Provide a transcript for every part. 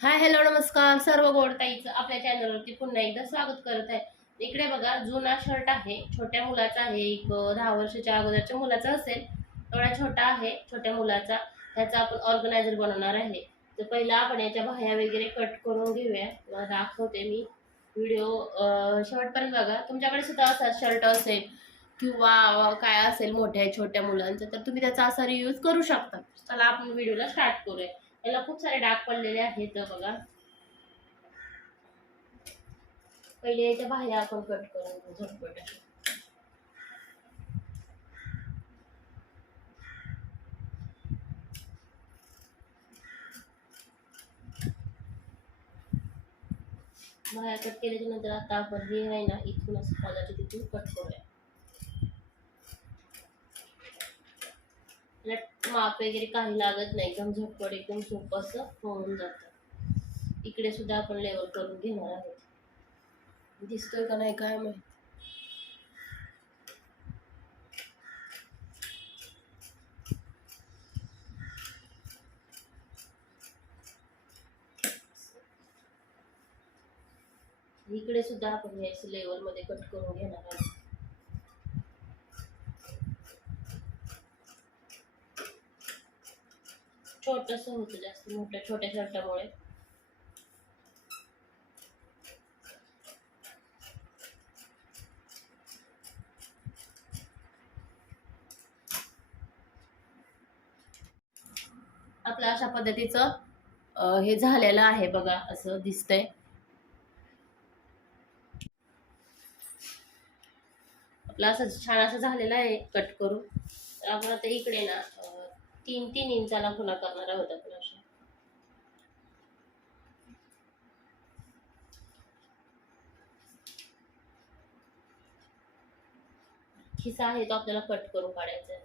Hi hello नमस्कार. सर्व गोडताईचं आपल्या चॅनलवरती पुन्हा एकदा स्वागत करत आहे. इकडे बघा जुना शर्ट आहे. छोट्या मुलाचा आहे. एक दहा वर्षाच्या अगोदरच्या मुलाचा असेल. एवढा छोटा आहे छोट्या मुलाचा. त्याचा आपण ऑर्गनायझर बनवणार आहे. तर पहिला आपण याच्या बाह्या वगैरे कट करून घेऊया. दाखवते मी. व्हिडिओ शेवटपर्यंत बघा. तुमच्याकडे सुद्धा असा शर्ट असेल किंवा काय असेल मोठ्या छोट्या मुलांचं तर तुम्ही त्याचा असा रियूज करू शकता. चला आपण व्हिडिओला स्टार्ट करूया. त्याला खूप सारे डाग पडलेले आहेत बघा. पहिले याच्या बाहेर आपण कट करून झटपट. बाहेर कट केल्याच्यानंतर आता आपण हे आहे ना इथून असं तिथून कट करूया याला माप वगैरे काही लागत नाही. एकदम झटपट एकदम सोपं असं होऊन जातं. इकडे सुद्धा आपण लेवल करून घेणार आहोत. दिसतोय का नाही काय माहीत? इकडे सुद्धा आपण लेवलमध्ये कट करून घेणार आहोत. छोटस होतं जास्त मोठ्या छोट्या शर्टामुळे. आपलं अशा पद्धतीचं हे झालेलं आहे बघा असं दिसतंय. आपलं असं छान असं झालेलं आहे कट करून. तर आपण आता इकडे ना तीन तीन इंचाला खुणा करणार आहोत आपण अशा. खिसा आहे तो आपल्याला कट करून काढायचा आहे.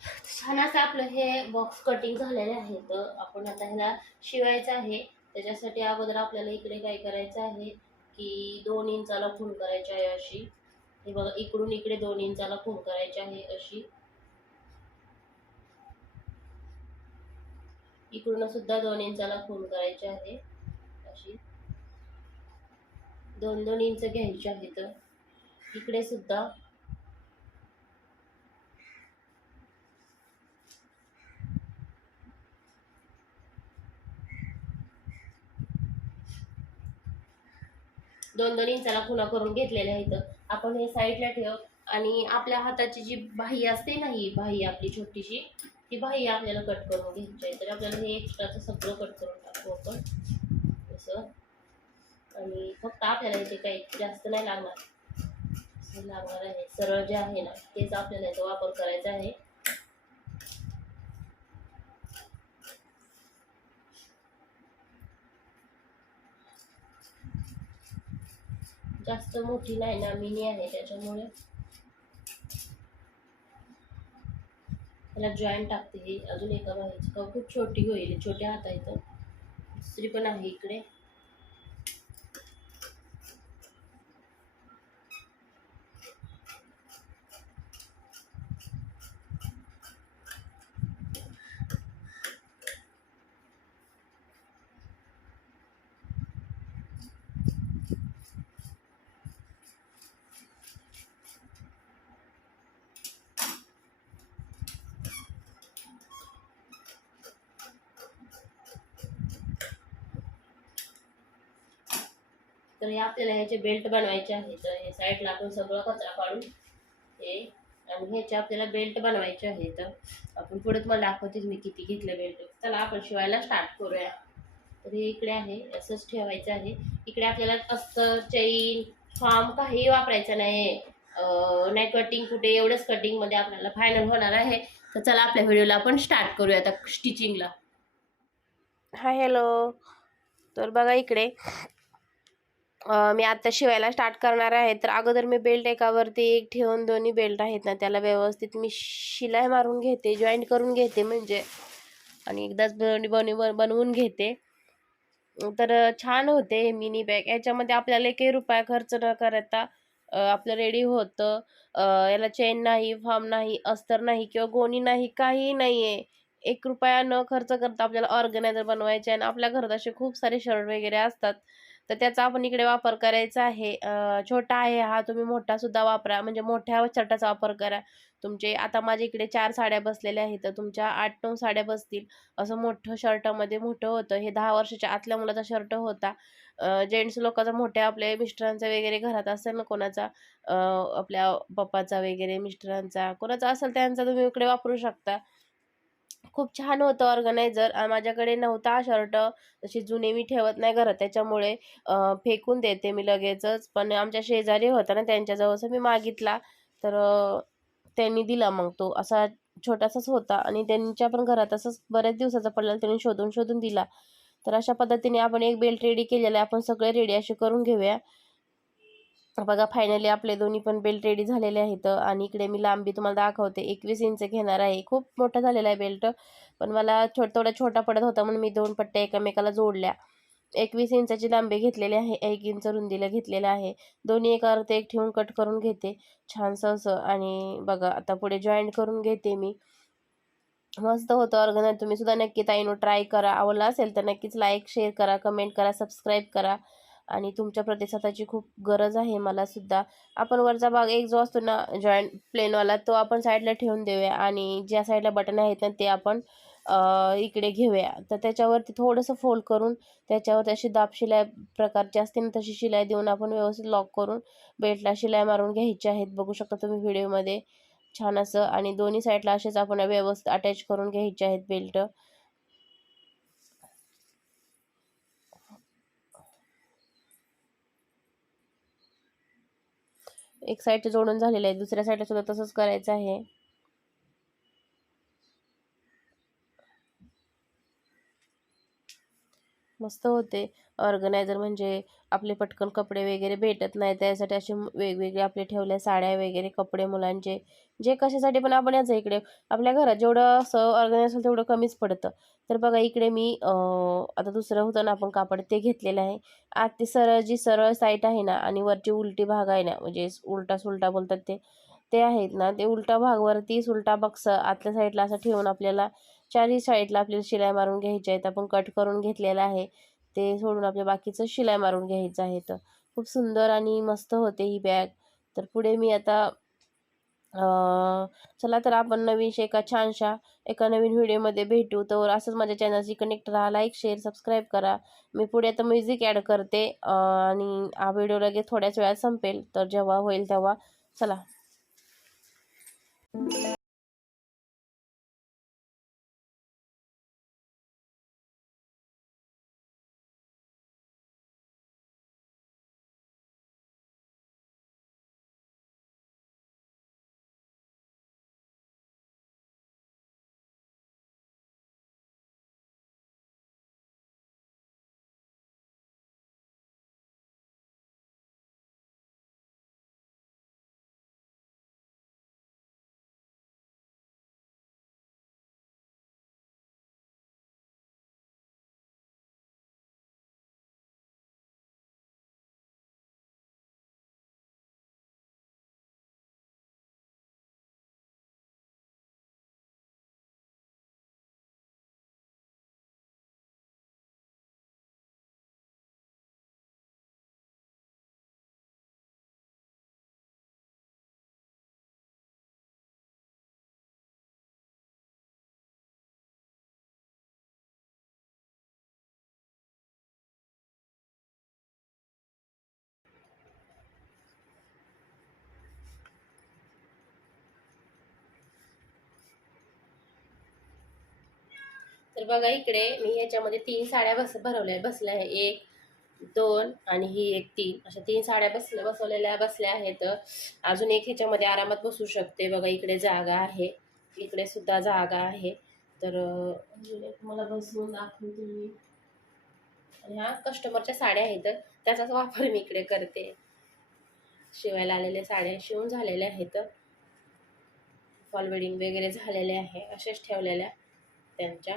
छान असं आपलं हे बॉक्स कटिंग झालेले आहे. तर आपण आता ह्याला शिवायचं आहे. त्याच्यासाठी अगोदर आपल्याला इकडे काय करायचं आहे की दोन इंचाला खून करायची आहे अशी. हे बघा इकडून इकडे दोन इंचाला खून करायची आहे अशी. इकडून सुद्धा दोन इंचाला खून करायची आहे अशी. दोन दोन इंच घ्यायचे आहेत इकडे सुद्धा दोन दोन इंचाला खुणा करून घेतलेल्या आहेत. आपण हे साईडला ठेव आणि आपल्या हाताची जी बाही असते ना ही बाही आपली छोटीशी ती बाही आपल्याला कट करून घ्यायची आहे. तर आपल्याला हे एक्स्ट्राचं सगळं कट करून टाकू आपण. असं. आणि फक्त आपल्याला इथे काही जास्त नाही लागणार. लागणार आहे. सरळ जे आहे ना तेच आपल्याला याचा वापर करायचा आहे. जास्त मोठी नाही ना मिनी आहे त्याच्यामुळे. त्याला जॉईंट टाकते ही अजून एका बाहेरची का खूप छोटी होईल छोट्या हाता इथं दुसरी पण आहे इकडे. तर हे आपल्याला ह्याचे बेल्ट बनवायचे आहे. तर हे साईडला आपण सगळं कचरा काढून हे आणि ह्याचे आपल्याला बेल्ट बनवायचे आहे. तर आपण पुढे तुम्हाला दाखवतेच मी किती घेतलं बेल्ट चला आपण शिवायला स्टार्ट करूया. तर हे इकडे आहे. असंच ठेवायचं आहे. इकडे आपल्याला अस्तर चैन फॉर्म काही वापरायचं नाही. नाही कटिंग कुठे एवढंच कटिंगमध्ये आपल्याला फायनल होणार आहे. तर चला आपल्या व्हिडिओला आपण स्टार्ट करूया आता स्टिचिंगला हाय हॅलो तर बघा इकडे. मी आता शिवायला स्टार्ट करणार आहे. तर अगोदर मी बेल्ट एकावरती एक ठेवून दोन्ही बेल्ट आहेत ना त्याला व्यवस्थित मी शिलाई मारून घेते जॉईंट करून घेते म्हणजे. आणि एकदाच बन बन बनवून घेते. तर छान होते हे मिनी बॅग याच्यामध्ये आपल्याला एकही रुपया खर्च न करता आपलं रेडी होतं. याला चेन नाही फॉर्म नाही अस्तर नाही किंवा गोणी नाही काही नाही आहे एक रुपया न खर्च करता आपल्याला ऑर्गनायझर बनवायचे आहे आणि आपल्या घरात असे खूप सारे शर्ट वगैरे असतात. तर त्याचा आपण इकडे वापर करायचा आहे. छोटा आहे हा तुम्ही मोठासुद्धा वापरा. म्हणजे मोठ्या शर्टाचा वापर करा. तुमचे आता माझ्या इकडे चार साड्या बसलेल्या आहेत तर तुमच्या आठ नऊ साड्या बसतील. असं मोठं शर्टामध्ये मोठं होतं. हे दहा वर्षाच्या आतल्या मुलाचा शर्ट होता. जेंट्स लोकांचा मोठ्या आपल्या मिस्टरांचा वगैरे घरात असेल ना कोणाचा आपल्या पप्पाचा वगैरे मिस्टरांचा कोणाचा असेल त्यांचा तुम्ही इकडे वापरू शकता. खूप छान होतं ऑर्गनायझर. माझ्याकडे नव्हता शर्ट. तशी जुने मी ठेवत नाही घरात. त्याच्यामुळे फेकून देते मी लगेचच. पण आमच्या शेजारी होता ना त्यांच्याजवळचा मी मागितला. तर त्यांनी दिला मग तो. असा छोटासाच होता आणि त्यांच्या पण घरात असंच बऱ्याच दिवसाचा पडलेला त्यांनी शोधून शोधून दिला. तर अशा पद्धतीने आपण एक बेल्ट रेडी केलेला आहे. आपण सगळे रेडी असे करून घेऊया. बघा फायनली आपले दोन्ही पण बेल्ट रेडी झालेले आहेत आणि इकडे मी लांबी तुम्हाला दाखवते. एकवीस इंच घेणार आहे. खूप मोठा झालेला आहे बेल्ट पण मला छो थोडा छोटा पडत होता म्हणून मी दोन पट्ट्या एकामेकाला जोडल्या. एकवीस इंचाची लांबी घेतलेली आहे. एक इंच रुंदीला घेतलेलं आहे. दोन्ही एकावर एक ठेवून कट करून घेते. छानसं असं आणि बघा आता पुढे जॉईंट करून घेते मी. मस्त होतं ऑर्गनायझर तुम्ही सुद्धा नक्की ताईनो ट्राय करा. आवडला असेल तर नक्कीच लाईक शेअर करा कमेंट करा सबस्क्राईब करा. आणि तुमच्या प्रतिसादाची खूप गरज आहे. मला सुद्धा. आपण वरचा भाग एक जो असतो ना जॉईंट प्लेनवाला तो आपण साईडला ठेवून देऊया आणि ज्या साईडला बटन आहेत ना ते आपण इकडे घेऊया. तर त्याच्यावरती थोडंसं फोल्ड करून त्याच्यावर तशी दाब शिलाई प्रकारची असते ना तशी शिलाई देऊन आपण व्यवस्थित लॉक करून बेल्टला शिलाई मारून घ्यायची आहेत. बघू शकता तुम्ही व्हिडिओमध्ये छान असं आणि दोन्ही साईडला असेच आपण व्यवस्थित अटॅच करून घ्यायचे आहेत बेल्ट एक साईडचे जोडून झालेलं आहे दुसऱ्या साईडला सुद्धा तसंच करायचं आहे. मस्त होते. ऑर्गनायझर म्हणजे आपले पटकन कपडे वगैरे भेटत नाही त्यासाठी असे वेगवेगळे आपले ठेवले साड्या वगैरे कपडे मुलांचे जे कशासाठी पण आपण याचं इकडे आपल्या घरात जेवढं असं ऑर्गनाईज असेल तेवढं कमीच पडतं. तर बघा इकडे मी आता दुसरं होतं ना आपण कापड ते घेतलेलं आहे. आत ती सरळ जी सरळ साईट आहे ना आणि वरची उलटी भाग आहे ना म्हणजे उलटा सुलटा बोलतात ते ते आहेत ना ते उलटा भागवरती उलटा बक्स आतल्या साईडला असं ठेवून आपल्याला चारही साईडला आपल्याला शिलाई मारून घ्यायची आहेत. आपण कट करून घेतलेलं आहे. ते सोडून आपल्या बाकीचं शिलाई मारून घ्यायचं आहे तर खूप सुंदर आणि मस्त होते ही बॅग. तर पुढे मी आता चला तर आपण नवीनशा एका छानशा एका नवीन व्हिडिओमध्ये भेटू. तर असंच माझ्या चॅनलशी कनेक्ट राहा लाईक शेअर सबस्क्राईब करा. मी पुढे आता म्युझिक ॲड करते आणि हा व्हिडिओ लगेच थोड्याच वेळात संपेल. तर जेव्हा होईल तेव्हा चला. तर बघा इकडे मी ह्याच्यामध्ये तीन साड्या बस भरवल्या बसल्या आहे एक दोन आणि ही एक तीन. अशा तीन साड्या बसल्या बसवलेल्या बसल्या आहेत. अजून एक ह्याच्यामध्ये आरामात बसू शकते. बघा इकडे जागा आहे. इकडे सुद्धा जागा आहे. तर अजून एक मला बसवून दाखवून तुम्ही. ह्या कस्टमरच्या साड्या आहेत. त्याचाच वापर मी इकडे करते. शिवायला आलेल्या साड्या शिवून झालेल्या आहेत. फॉल वेडिंग वगैरे झालेले आहे. असेच ठेवलेल्या त्यांच्या.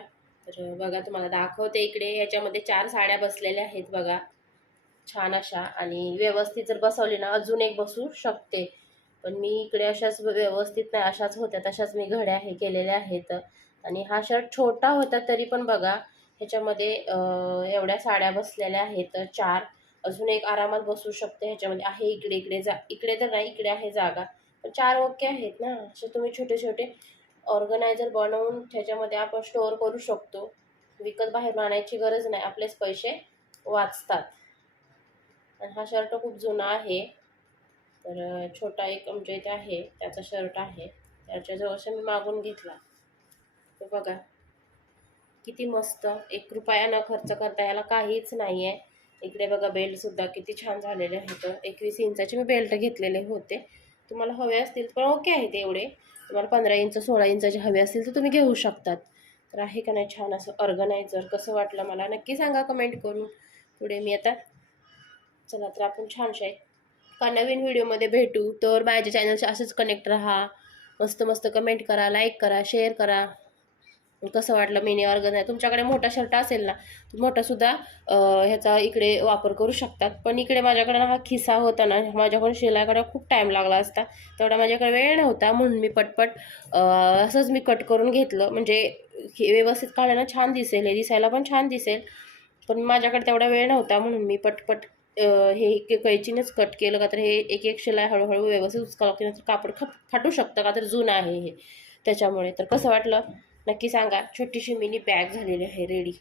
तर बघा तुम्हाला दाखवते इकडे. याच्यामध्ये चार साड्या बसलेल्या आहेत बघा. छान अशा. आणि व्यवस्थित जर बसवली ना अजून एक बसू शकते. पण मी इकडे अशाच व्यवस्थित नाही अशाच होत्या तशाच मी घड्या हे केलेल्या आहेत. आणि हा शर्ट छोटा होता तरी पण बघा ह्याच्यामध्ये एवढ्या साड्या बसलेल्या आहेत. चार. अजून एक आरामात बसू शकते. ह्याच्यामध्ये आहे इकडे इकडे जा इकडे तर नाही इकडे आहे जागा. पण चार ओके आहेत ना. असे तुम्ही छोटे छोटे ऑर्गनायझर बनवून त्याच्यामध्ये आपण स्टोअर करू शकतो. विकत बाहेरून आणायची गरज नाही. आपलेच पैसे वाचतात. आणि हा शर्ट खूप जुना आहे. तर छोटा एक आमच्या इथे आहे. त्याचा शर्ट आहे. त्याच्याजवळचा मी मागून घेतला. तो बघा. किती मस्त. एक रुपया न खर्च करता याला काहीच नाही आहे इकडे बघा बेल्टसुद्धा किती छान झालेले आहेत. एकवीस इंचाचे मी बेल्ट घेतलेले होते. तुम्हाला हवे असतील पण ओके आहेत एवढे. तुम्हाला पंधरा इंच सोळा इंचाचे हवे असतील तर तुम्ही घेऊ शकतात. तर आहे का नाही छान असं ऑर्गनायझर कसं वाटलं मला? नक्की सांगा कमेंट करून. पुढे मी आता चला तर आपण छानशा आहे का नवीन व्हिडिओमध्ये भेटू. तर माझ्या चॅनलचे असंच कनेक्ट राहा. मस्त मस्त कमेंट करा लाईक करा शेअर करा. कसं वाटलं मिनी ऑर्गन आहे तुमच्याकडे मोठा शर्ट असेल ना मोठासुद्धा ह्याचा इकडे वापर करू शकतात. पण इकडे माझ्याकडे ना हा खिसा होता ना माझ्याकडून शिलाकडे खूप टाईम लागला असता. तेवढा माझ्याकडे वेळ नव्हता म्हणून मी पटपट असंच मी कट करून घेतलं. म्हणजे हे व्यवस्थित काढायला छान दिसेल हे दिसायला पण छान दिसेल. पण माझ्याकडे तेवढा वेळ नव्हता म्हणून मी पटपट हे कै- कैचीनेच कट केलं. का तर हे एक एक शिलाई हळूहळू व्यवस्थित उचकावं लागते नंतर कापड खप फाटू शकतं का तर जुनं आहे हे. त्याच्यामुळे. तर कसं वाटलं? नक्की सांगा. छोटीशी मिनी बॅग झालेली आहे रेडी